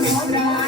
Okay.